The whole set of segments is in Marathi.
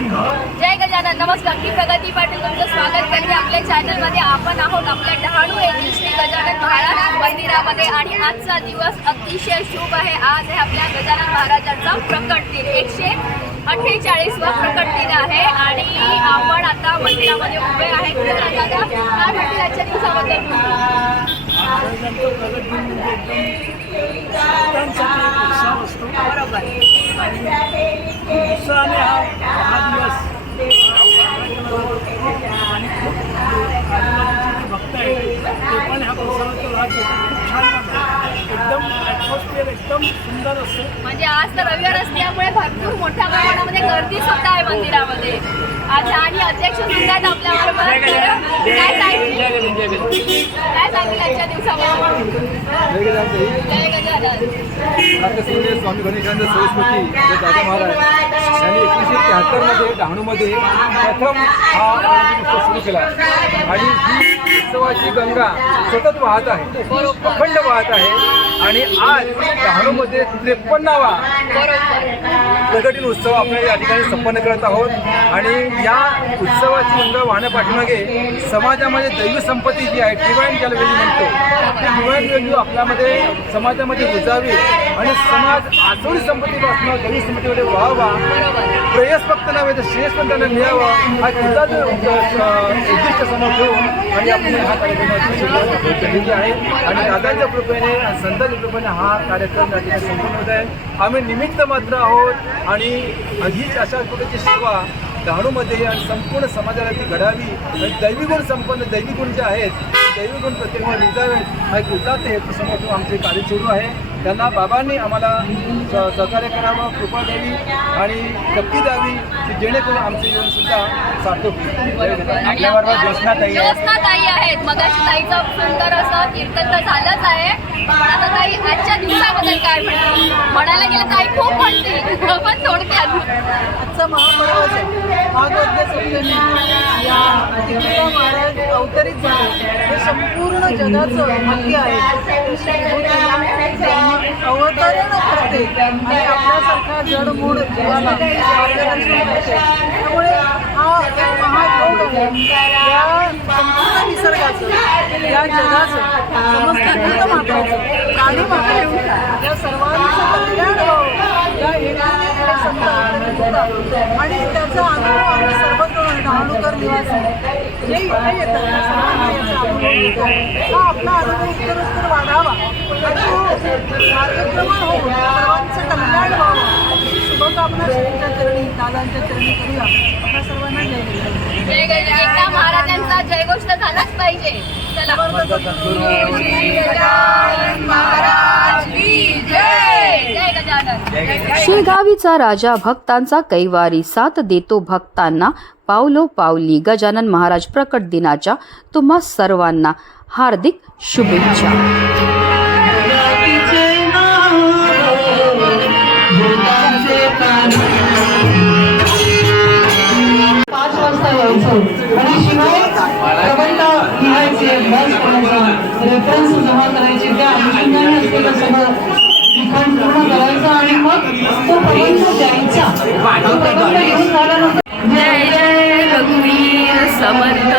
जय गजानन. नमस्कार, मी प्रगती पाटील तुमचं स्वागत करते आपल्या चॅनलमध्ये. आपण आहोत आपल्या डहाणू येथील श्री गजानन महाराज मंदिरामध्ये आणि आजचा दिवस अतिशय शुभ आहे. आज आहे आपल्या गजानन महाराजांचा प्रकट दिन, 148वा प्रकट दिन आहे आणि आपण आता मंदिरामध्ये उभे आहेत. दादा, काय म्हटलं आजच्या दिवसाबद्दल? बरोबर. उत्साहाने हा दिवस आणि भक्त आहे ते पण ह्या प्रसादाचा लाभ घेतात. खूप छान वाटतं. एकदम ॲटमॉस्फिअर एकदम सुंदर असतं. म्हणजे आज तर रविवार असल्यामुळे भरपूर मोठ्या प्रमाणामध्ये गर्दी सुद्धा आहे मंदिरामध्ये. आज आणि अध्यक्ष सुद्धा आहेत आपल्याबरोबर. काय सांगितलं आजच्या दिवसामध्ये? जय गजानन. स्वामी गणेशानंद सरस्वती दादा महाराज यांनी 1973 मध्ये डहाणूमध्ये प्रथम हा उत्सव सुरू केला आणि ही उत्सवाची गंगा सतत वाहत आहे, अखंड वाहत आहे आणि आज डहाणूमध्ये 53वा प्रकटीन उत्सव आपण या ठिकाणी संपन्न करत आहोत. आणि या उत्सवाची गंगा वाहण्यापाठीमागे समाजामध्ये दैवी संपत्ती जी आहे, डिवाईन ज्याला व्हॅल्यू म्हणतो, ती डिवाईन व्हॅल्यू आपल्यामध्ये समाजामध्ये रुजावी आणि समाज आसुरी संपत्तीपासून दैवी संपत्तीमध्ये व्हावा, प्रेयस फक्त नव्हे तर श्रेयस पण त्यांना मिळावं, हा तुझा जो उद्दिष्ट समोर ठेवून आणि आपण हा कार्यक्रम केलेला आहे. आणि दादांच्या कृपेने आणि संतांच्या कृपेने हा कार्यक्रम या ठिकाणी संपन्न होत आहे. आम्ही निमित्त मात्र आहोत आणि हीच अशा प्रकारची सेवा डहाणूमध्ये आणि संपूर्ण समाजाला ती घडावी आणि दैवी गुण संपन्न दैवी गुण जे आहेत ते दैवी गुण प्रत्येकाला रुजावेत हा एक उदात्त हेतू समोर ठेवून आमचे कार्य सुरू आहे. त्यांना बाबांनी आम्हाला सहकार्य करावं, कृपा द्यावी आणि शक्ती द्यावी की जेणेकरून आमचे जीवनसुद्धा सार्थक होईल. आपल्याबरोबर ज्योत्स्नाताई आहेत. मगाशी ताईचं सुंदर असं कीर्तन तर झालंच आहे, पण आता ताई आजच्या दिवसाबद्दल काय म्हणते? म्हणायला गेलं ताई खूप म्हणते, पण थोडक्यात. आजचा महापर्वच आहे. भागवत सप्तमी या तिरुपती महाराज अवतरित झाले. हे संपूर्ण जगाचं भाग्य आहे. अवतरण करते आणि आपल्यासारखा जडमूड जीवाला मार्गदर्शन करते. त्यामुळे हा एक महायोग आहे. या संपूर्ण निसर्गाचं, या जगाचं, समस्त भूतमाताचं, प्राणीमाताचं, या सर्वांचं कल्याण व्हावं या हेतूने हे संत अवतरित होतात. आणि त्याचा अनुभव आम्ही सर्वजण डहाणूकर निवासी जे इथे येतात त्या सर्वांना याचा अनुभव घेतो. हा आपला अनुभव उत्तरोत्तर वाढावा आणि तो मार्गक्रमण होऊन सर्वांचं कल्याण व्हावं अशी शुभकामना श्रींच्या चरणी, दादांच्या चरणी करूया. आपल्या सर्वांना जय गजानन. जय गजानन. एका महाराजांचा जयघोष झालाच पाहिजे. चला. श्री गजानन महाराज की जय. जय गजानन. शेगावीचा राजा भक्तांचा कैवारी साथ देतो भक्तांना पावलो पावली. गजानन महाराज प्रकट दिनाच्या तुम्हा सर्वांना हार्दिक शुभेच्छा. 5 वाजता यायचं आणि शिवाय प्रबंध लिहायचे, बस करायचा, रेफरन्स जमा करायचे, त्या अनुषंगाने असलेलं सगळं लिखाण पूर्ण करायचं आणि मग तो प्रबंध द्यायचा. तो प्रबंध घेऊन झाल्यानंतर जय जय रघुवीर समर्थ.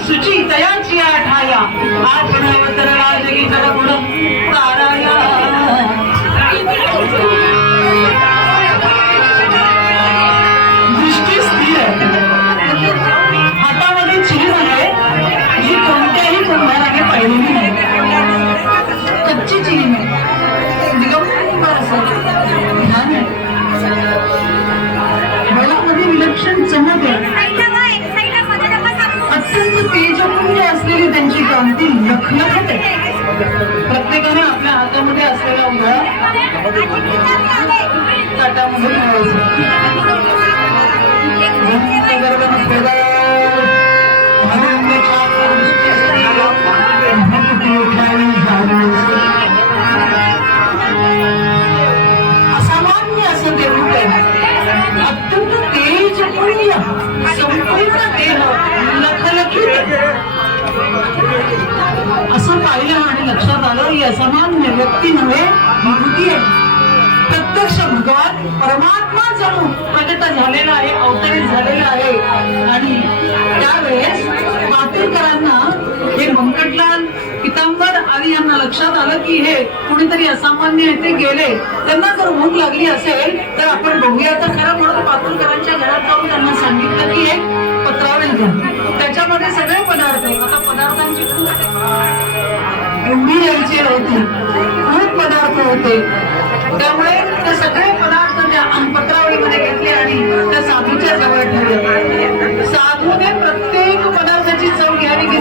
सुची तयाची ठाया आठवड्यावर राजगी जगुण ताराया दृष्टी स्थिर हातामध्ये चीज आहे जी कोणत्याही कुंभाराने पाहिलेली नाही कच्ची चीज नाही दिगंबर असं ध्यान आहे डोळ्यामध्ये विलक्षण चमक आहे अत्यंत तेजपुंज असलेली त्यांची कांती लखलखत आहे प्रत्येकाने आपल्या हातामध्ये असलेला उघडा ताटामध्ये असामान्य असं ते रूप आहे अत्यंत तेजपुंज संपूर्ण देह लखलखित असं पाहिलं आणि लक्षात आलं ही असामान्य व्यक्ती नव्हे विभूती आहे प्रत्यक्ष भगवान परमात्मा जणू प्रगट झालेला आहे अवतरित झालेला आहे आणि त्यावेळेस मातुरकरांना हे व्यंकटलाल पितांबर आदी यांना लक्षात आलं की हे कुणीतरी असामान्य आहे ते गेले त्यांना जर भूक लागली असेल तर आपण बघूया तर खरं म्हणून मातुरकरांच्या घरात जाऊन त्यांना सांगितलं की एक पत्रावळी द्या त्याच्यामध्ये सगळे पदार्थ आता पदार्थांची खूप एवढी रेलचेल होती खूप पदार्थ होते त्यामुळे ते सगळे पदार्थ त्या पत्रावळीमध्ये घेतले आणि त्या साधूच्या जवळ ठेवले साधूने प्रत्येक पदार्थाची चव घ्यावी की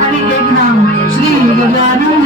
आणि एक नाम श्री गजानन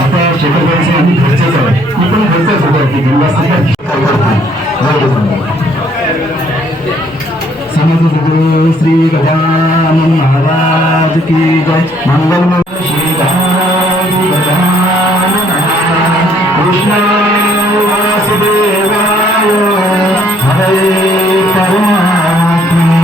आता शेखरबाईचे आम्ही घरचेच आहे, मी पण घरचाच होतो की समज सद्गुरु श्री गजानन महाराज की जय. मंगल श्री कृष्ण वासुदेवाय हरे परमात्मे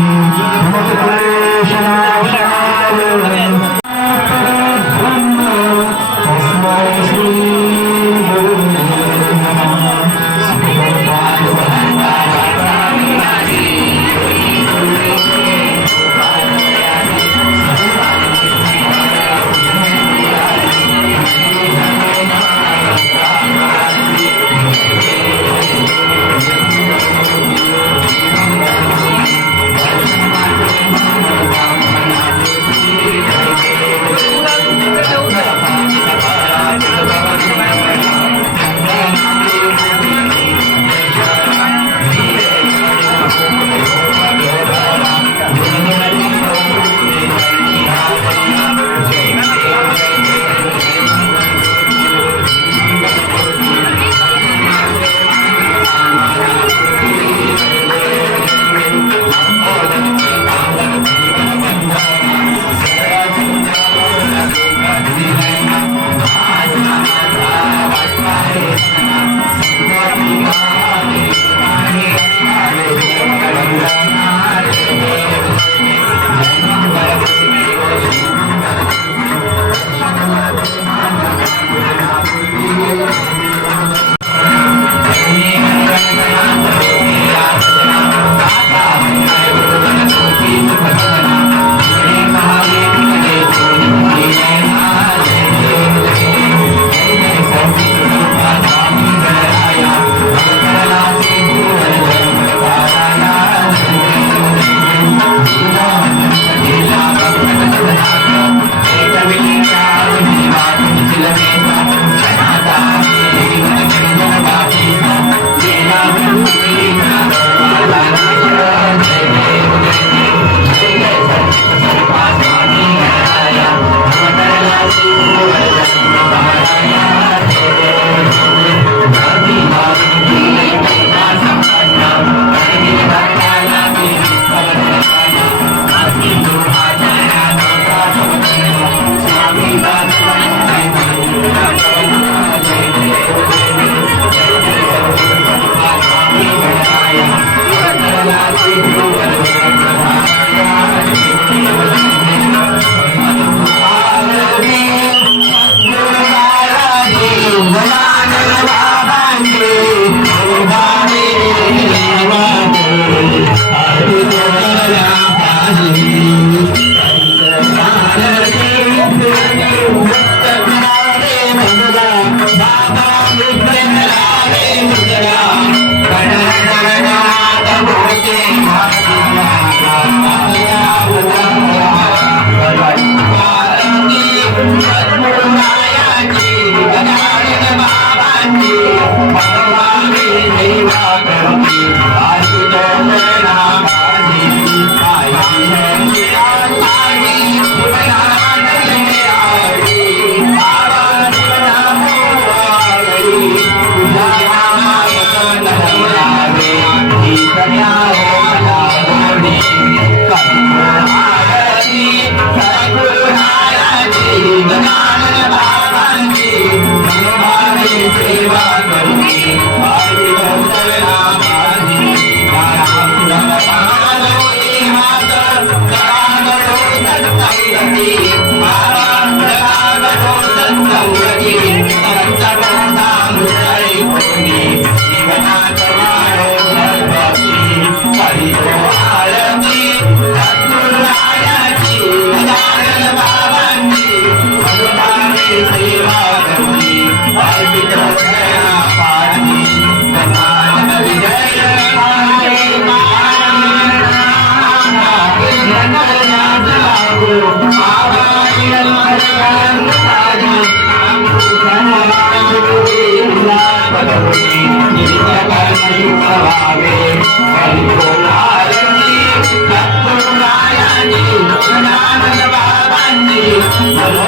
Hare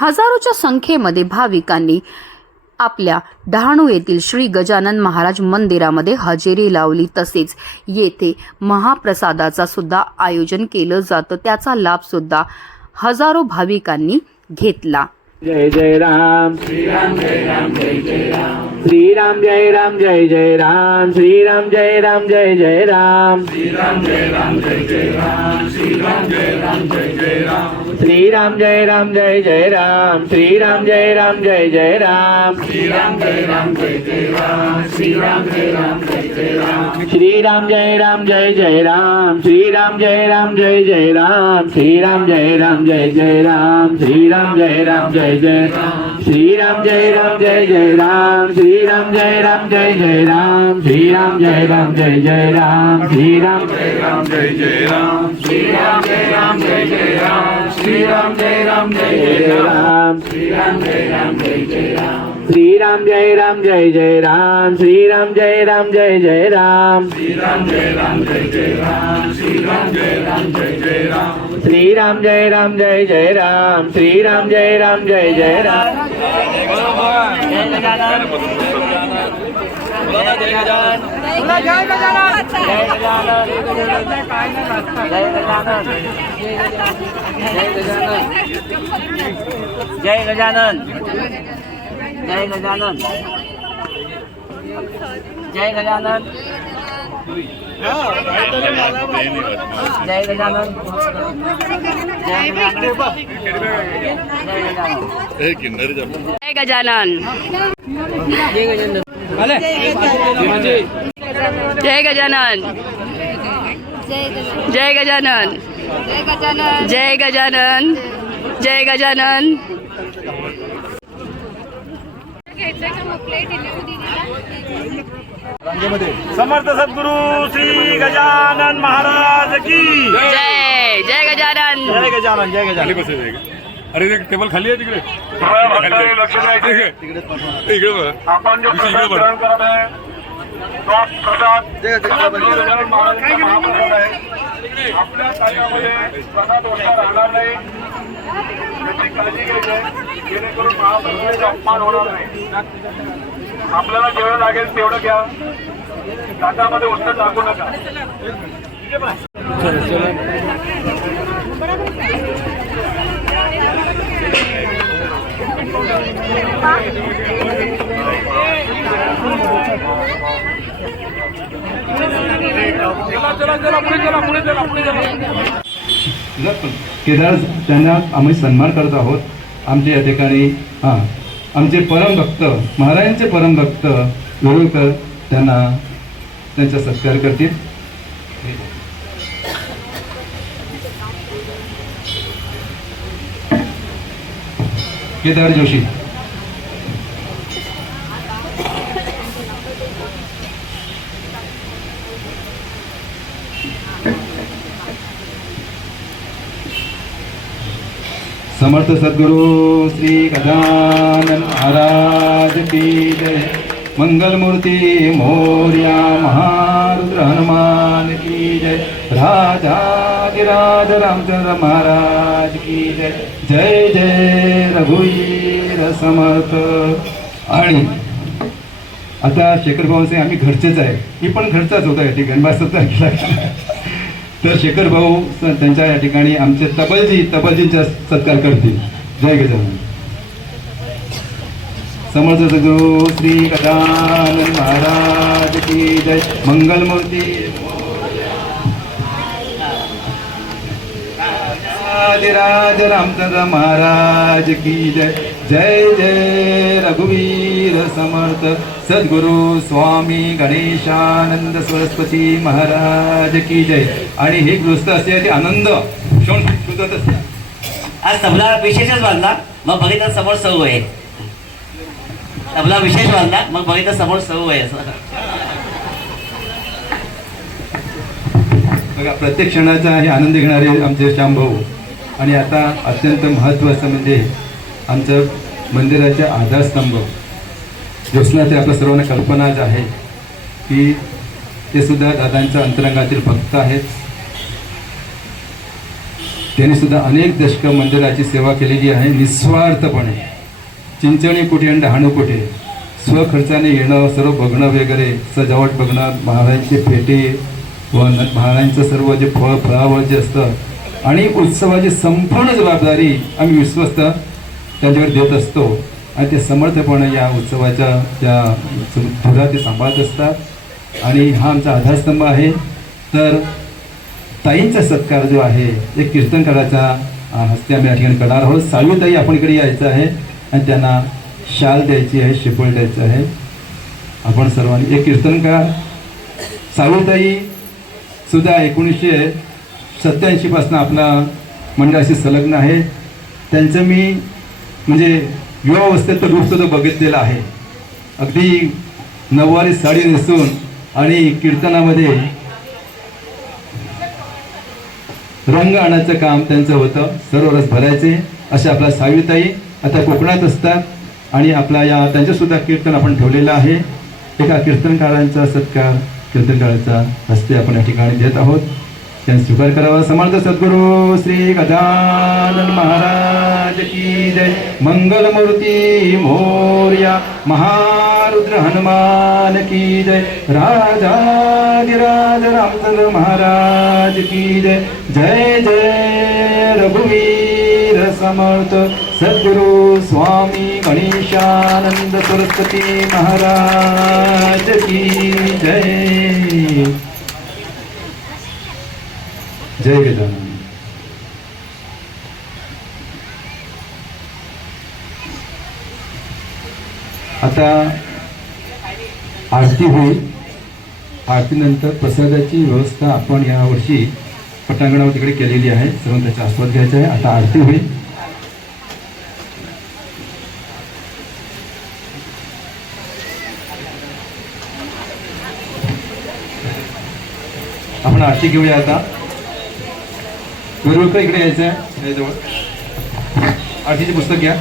हजारोच्या संख्येमध्ये भाविकांनी आपल्या डहाणू येथील श्री गजानन महाराज मंदिरामध्ये हजेरी लावली. तसेच येथे महाप्रसादाचा सुद्धा आयोजन केलं जातं. त्याचा लाभ सुद्धा हजारो भाविकांनी घेतला. जय जय राम श्री राम जय राम जय जय राम श्री राम जय राम जय जय राम श्री राम जय राम जय जय राम श्री राम जय राम जय जय राम श्री राम जय राम जय जय राम श्री राम जय राम जय जय राम श्री राम जय राम जय जय राम श्री राम जय राम जय जय राम श्री राम जय राम जय जय राम श्री राम जय राम जय जय राम श्री राम जय राम जय जय राम श्री राम जय राम जय जय राम श्री राम जय राम जय जय राम श्रीराम जय राम जय जय राम श्रीराम जय राम जय जय राम श्रीराम जय राम जय जय राम श्रीराम जय राम जय जय राम श्रीराम जय राम जय जय राम श्रीराम जय राम जय जय राम श्रीराम जय राम जय जय राम श्रीराम जय राम जय जय राम श्रीराम जय राम जय जय राम श्रीराम जय राम जय जय राम श्रीराम जय राम जय जय राम श्रीराम जय राम जय जय राम श्रीराम जय राम जय जय राम जय गजानन जय गजानन जय गजानन जय गजानन जय गजानन जय गजानन जय गजानन जय गजानन जय गजानन समर्थ सद्गुरु श्री गजानन महाराज की जय जय गजानन जय गजानन जय गजानन. अरे ते टेबल खाली आहे तिकडे इकडे बघा. आपण जो प्रसाद ग्रहण करत आहे तो प्रसाद गजानन महाराजांचा महाप्रसाद आहे. आपल्या कार्यामध्ये प्रसाद वस्ता राहणार नाही याची काळजी घ्यायची आहे जेणेकरून महाप्रसादाचा अपमान होणार नाही. आपल्याला जेवढं लागेल तेवढं घ्या. ताटामध्ये वस्ता टाकू नका. केदार त्यांना आम्ही सन्मान करत आहोत. आमच्या या ठिकाणी आमचे परमभक्त महाराजांचे परमभक्त वेळुळकर त्यांना त्यांचा सत्कार करतील. केदार जोशी समर्थ सद्गुरु श्री गजानन महाराज की जय. मंगल मूर्ति मोर्या महारुद्र हनुमान की जय. राजाधिराज रामचंद्र महाराज की जय. जय जय रघुवीर समर्थ. आणि आता शेखर भाऊचे आम्ही घरचेच आहे. मी पण घरचाच होता या ठिकाणी 22 तारखेला. तर शेखर भाऊ त्यांच्या या ठिकाणी आमचे तबलजींचा सत्कार करतील. जय गजानन. समर्थ सद्गुरु श्री गजानन महाराज की जय. मंगल मूर्ती राज रामचंद्र महाराज की जय. जय जय रघुवीर समर्थ सद्गुरु स्वामी गणेशानंद सरस्वती महाराज की जय. आणि हे गृहस्थ असे ते आनंद शोधत असतात. आज तबला विशेषच बांधला मग बघितलं समोर सौ आहे. तबला विशेष बांधला मग बघितलं समोर सौ आहे. असं बघा प्रत्येक क्षणाचा हे आनंद घेणारे आमचे श्यामभाऊ. आणि आता अत्यंत महत्त्वाचं म्हणजे आमचं मंदिराचे आधारस्तंभ ज्योत्स्ना ते आपल्या सर्वांना कल्पनाच आहे की ते सुद्धा दादांच्या अंतरंगातील भक्त आहेत. त्यांनी सुद्धा अनेक दशकं मंदिराची सेवा केलेली आहे निस्वार्थपणे. चिंचणी कुठे आणि डहाणू कुठे स्वखर्चाने येणं सर्व बघणं वगैरे सजावट बघणं महाराजांचे पेटे व महाराजांचं सर्व जे फळावळ जे असतं आणि उत्सवाची संपूर्ण जबाबदारी आम्ही विश्वस्त त्यांच्याकडे देत असतो. आणि ते समर्थपणे या उत्सवाच्या त्या धुरा ते सांभाळत असतात. आणि हा आमचा आधारस्तंभ आहे. तर ताईंचा सत्कार जो आहे एक कीर्तनकाराच्या हस्ते आम्ही या ठिकाणी करणार आहोत. साळवीताई आपण इकडे यायचं आहे आणि त्यांना शाल द्यायची आहे शेपूळ द्यायचं आहे. आपण सर्वांनी एक कीर्तनकार साळवीताई सुद्धा 1987 पासून आपला मंडळाशी संलग्न आहे. त्यांचं मी म्हणजे युवावस्थेचं रूप सुद्धा बघितलेलं आहे. अगदी नऊवारी साडी नेसून आणि कीर्तनामध्ये रंग आणायचं काम त्यांचं होतं. सर्व रस भरायचे. अशा आपल्या साविताई आता कोकणात असतात आणि आपला या त्यांचं सुद्धा कीर्तन आपण ठेवलेलं आहे. एका कीर्तनकारांचा सत्कार कीर्तनकारांचा हस्ते आपण या ठिकाणी देत आहोत. त्यांनी स्वीकार करावा. समर्थ सद्गुरू श्री गजानन महाराज की जय. मंगलमूर्ती मोरया महारुद्र हनुमान की जय. राजाधिराज रामचंद्र महाराज की जय. जय जय रघुवीर समर्थ सद्गुरु स्वामी गणेशानंद सरस्वती महाराज की जय. जय गजानन. आता आरती होईल. आरतीनंतर प्रसादाची व्यवस्था आपण यावर्षी पटांगणावर तिकडे केलेली आहे. सर्व त्याचा आस्वाद घ्यायचा आहे. आता आरती होईल. आपण आरती घेऊया. आता वेळोवेळ इकडे यायचं आहे. जवळ आरतीचे पुस्तक घ्या.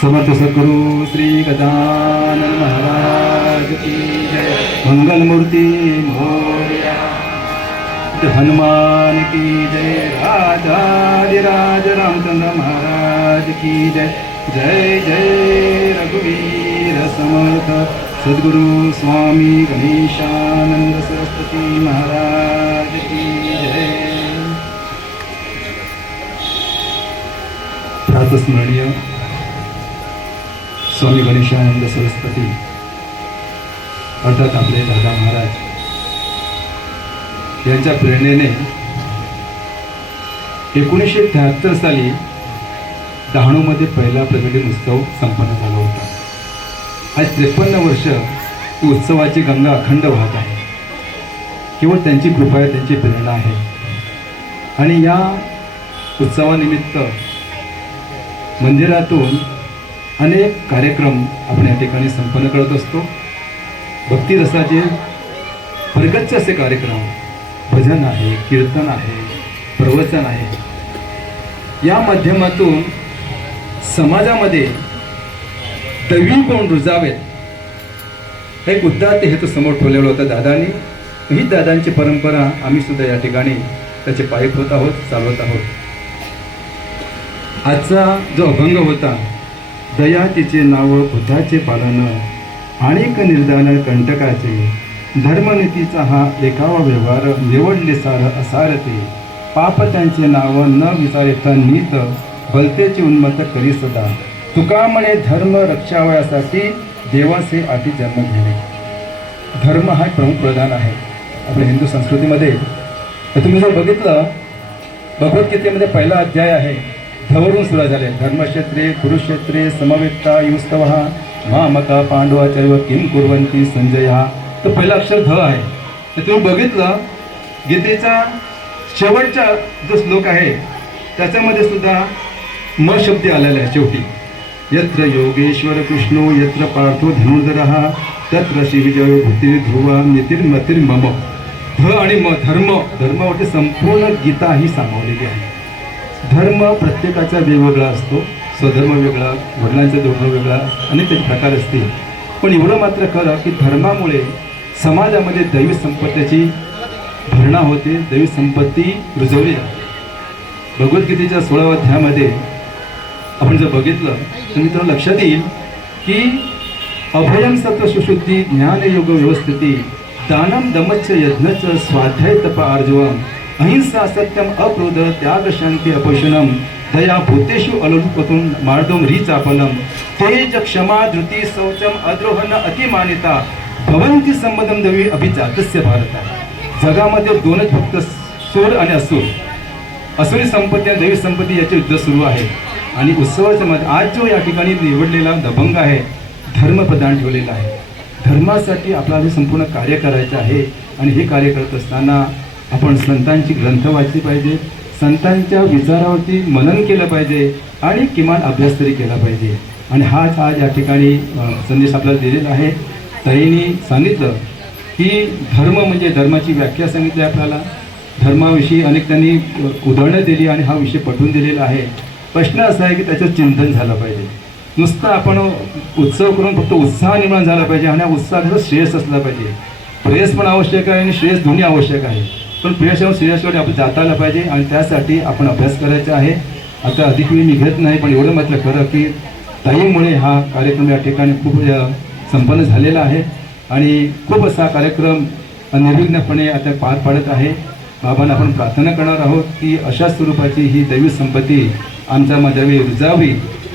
समर्थ सद्गुरु श्री गजानन महाराज की जय. मंगलमूर्ती मोरया हनुमान की जय. राजाधिराज रामचंद्र महाराज की जय. जय जय रघुवीर समर्थ सद्गुरु स्वामी गणेशानंद सरस्वती महाराज की जय. प्रातस्मरणीय स्वामी गणेशानंद सरस्वती अर्थात आपले दादा महाराज यांच्या प्रेरणेने 1973 साली डहाणूमध्ये पहिला प्रगटी उत्सव संपन्न झाला होता. आज 53 वर्ष उत्सवाची गंगा अखंड वाहत आहे. केवळ त्यांची कृपा आहे, त्यांची प्रेरणा आहे. आणि या उत्सवानिमित्त मंदिरातून अनेक कार्यक्रम आपण या ठिकाणी संपन्न करत असतो. भक्तिरसाचे भरगच्च असे कार्यक्रम, भजन आहे, कीर्तन आहे, प्रवचन आहे. या माध्यमातून समाजामध्ये दैवी गुण रुजावेत एक उद्दात्त हेतू समोर ठेवलेला होता दादांनी. ही दादांची परंपरा आम्ही सुद्धा या ठिकाणी त्याचे पायक होत आहोत, चालवत आहोत. आजचा जो अभंग होता, दया तिचे नाव बुद्धाचे पालन, अनेक निर्दान कंटकाचे, धर्मनीतीचा हा एकावा व्यवहार, निवडले सार असारते, पाप त्यांचे नाव न विचारता नीत, भलतेचे उन्मत करी सदा, तुका म्हणे धर्म रक्षावयासाठी देवाचे आधी जन्म घेणे. धर्म हा प्रमुख प्रधान आहे आपल्या हिंदू संस्कृतीमध्ये. तुम्ही जर बघितलं भगवद्गीतेमध्ये पहिला अध्याय आहे, धवरून सुरुवात झाले. धर्मक्षेत्रे कुरुक्षेत्रे समवेत्ता युस्तवः मामका पांडवाचैव किं कुर्वन्ति संजया. तो पहिला अक्षर ध आहे. तर तुम्ही बघितलं गीतेचा शेवटचा जो श्लोक आहे त्याच्यामध्ये सुद्धा म शब्द आलेला आहे शेवटी. यत्र योगेश्वर कृष्णो यत्र पार्थो धनुर्धरः तत्र शिवजय भूती ध्रुवा नितिर्मतिर्मम. ध आणि म धर्म, धर्मावरती संपूर्ण गीता ही सामावलेली आहे. धर्म प्रत्येकाचा वेगवेगळा असतो. स्वधर्म वेगळा, वडिलांचा धर्म वेगळा, अनेक त्याचे प्रकार असतील. पण एवढं मात्र खरं की धर्मामुळे समाजामध्ये दैवी संपत्तीची भरणा होते, दैवी संपत्ती रुजवली जाते. भगवद्गीतेच्या 16व्या अध्यायामध्ये आपण जर बघितलं तर मित्रांनो लक्षात येईल की अभयम सत्व सुशुद्धी ज्ञानयोग व्यवस्थिती दानम दमच्च यज्ञच स्वाध्याय तप आर्जवम अहिंसा सत्यम अक्रोध त्याग शांती अपोषणम दया भूतेषु अलुपतून मार्दम रीचापलम तेज क्षमा धृती शौचम अद्रोहन अतिमानिता भवंती संबंधम दवी अभिजातस्य भारत. जगामध्ये दोनच फक्त सूर आणि असुर, असुरी संपत्ती आणि दैवी संपत्ती याचे युद्ध सुरू आहे. आणि उत्सवाच्या मध्ये आज जो या ठिकाणी निवडलेला दबंग आहे धर्मप्रधान ठेवलेला आहे. धर्मासाठी आपल्याला हे संपूर्ण कार्य करायचं आहे आणि हे कार्य करत असताना आपण संतांची ग्रंथ वाचली पाहिजे, संतांच्या विचारावरती मनन केलं पाहिजे आणि किमान अभ्यास तरी केला पाहिजे. आणि हाच आज या ठिकाणी संदेश आपल्याला दिलेला आहे. ताईंनी सांगितलं की धर्म म्हणजे धर्माची व्याख्या सांगितली आपल्याला, धर्माविषयी अनेक त्यांनी उदाहरणं दिली आणि हा विषय पटवून दिलेला आहे. प्रश्न असा आहे की त्याचं चिंतन झालं पाहिजे. नुसतं आपण उत्सव करून फक्त उत्साह निर्माण झाला पाहिजे आणि उत्साहाचं श्रेयस असला पाहिजे. प्रेयस पण आवश्यक आहे आणि श्रेयस दोन्ही आवश्यक आहे, पण प्रेयस आणि श्रेयसकडे आपण जाता आलं पाहिजे आणि त्यासाठी आपण अभ्यास करायचा आहे. आता अधिक वेळ मी घेत नाही, पण एवढं म्हटलं खरं की ताईमुळे हा कार्यक्रम या ठिकाणी खूप संपन्न झालेला आहे आणि खूप असा कार्यक्रम निर्विघ्नपणे आता पार पाडत आहे. बाबांना आपण प्रार्थना करणार आहोत की अशा स्वरूपाची ही दैवी संपत्ती आमच्या माझ्यावेळी रुजावी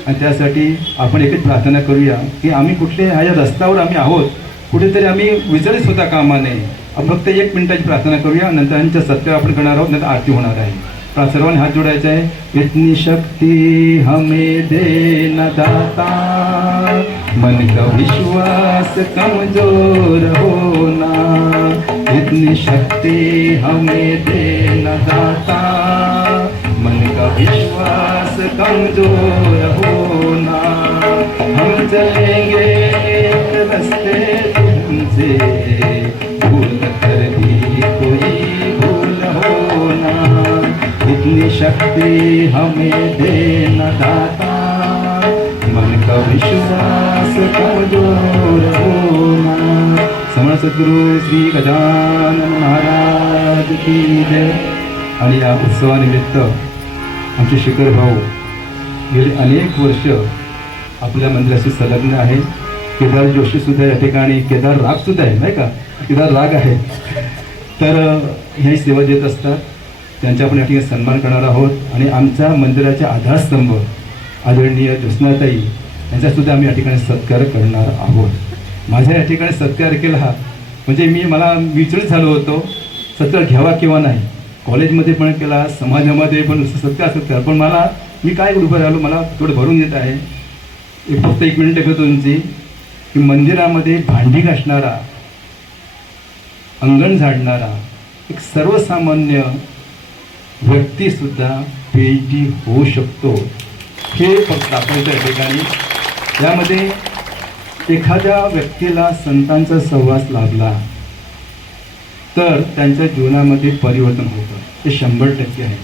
आणि त्यासाठी आपण एकच प्रार्थना करूया की आम्ही कुठले ह्या रस्त्यावर आम्ही आहोत, कुठेतरी आम्ही विचलित होता कामा नये. फक्त 1 मिनिटाची प्रार्थना करूया, नंतर यांच्या सत्कार आपण करणार आहोत, नंतर आरती होणार आहे. सर्वांनी हात जोडायचा आहे. इतनी शक्ती हमें दे न दाता, मन का विश्वास कमजोर होना. इतनी शक्ति हमें दे न दाता, मन का विश्वास कमजोर होना. हम चलेंगे एक रस्ते तुमसे, भूल कर भी कोई भूल होना. इतनी शक्ति हमें दे न दाता, मन का विश्वास कमजोर होना. समर्थ सद्गुरु श्री गजानन महाराज की जय. आणि या उत्सवानिमित्त आमचे शिखर भाऊ गेले अनेक वर्ष आपल्या मंदिराशी संलग्न आहे. केदार जोशी सुद्धा या ठिकाणी, केदार राग सुद्धा आहे नाही का, केदार राग आहे, तर ह्याही सेवा देत असतात. त्यांचा आपण या ठिकाणी सन्मान करणार आहोत. आणि आमच्या मंदिराचे आधारस्तंभ आदरणीय ज्योत्स्नाताई यांचासुद्धा आम्ही या ठिकाणी सत्कार करणार आहोत. माझ्या या ठिकाणी सत्कार केला म्हणजे मला विचलित झालो होतो, सत्कार घ्यावा किंवा नाही. कॉलेजमध्ये पण केला, समाजामध्ये पण सत्कार, पण मी काय उभं राहिलो, मला थोडं भरून येत आहे. फक्त 1 मिनिट घेतो तुमची की मंदिरामध्ये भांडी घासणारा, अंगण झाडणारा एक सर्वसामान्य व्यक्तीसुद्धा PhD होऊ शकतो, हे फक्त दाखवायचं या ठिकाणी. यामध्ये एखाद्या व्यक्तीला संतांचा सहवास लाभला तर त्यांच्या जीवनामध्ये परिवर्तन होतं, हे 100% आहे.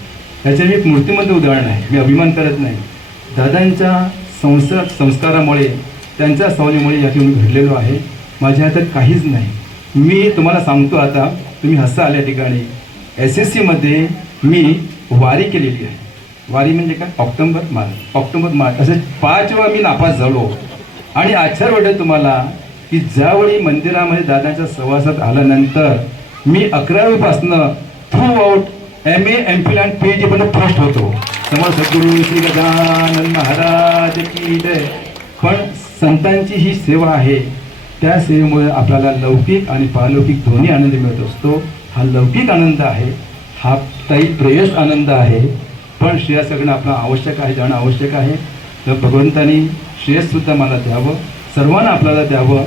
याचे मी एक मूर्तिमंत उदाहरण आहे, मी अभिमान करत नाही. दादांच्या संस्कारामुळे, त्यांच्या सवयीमुळे या ठिकाणी घडलेलो आहे. माझ्या हातात काहीच नाही. मी तुम्हाला सांगतो, आता तुम्ही हसा आल्या ठिकाणी SSC मध्ये मी वारी केलेली आहे. वारी म्हणजे काय, ऑक्टोबर मार्च असे 5 वेळा मी नापास झालो. आणि आश्चर्य वाटेल तुम्हाला की ज्यावेळी मंदिरामध्ये दादांच्या सहवासात आल्यानंतर मी 11वीपासनं थ्रू आउट MA, MPhil आणि PhD पण फर्स्ट होतो. समर्थ सद्गुरु श्री गजानन महाराज की जय. पण संतांची ही सेवा आहे, त्या सेवेमुळे आपल्याला लौकिक आणि पारलौकिक दोन्ही आनंद मिळत असतो. हा लौकिक आनंद आहे, हा ताई प्रेयस आनंद आहे, पण श्रेयस करणं आपलं आवश्यक आहे, जाणं आवश्यक आहे. तर भगवंतानी श्रेयससुद्धा मला द्यावं, सर्वांना आपल्याला द्यावं.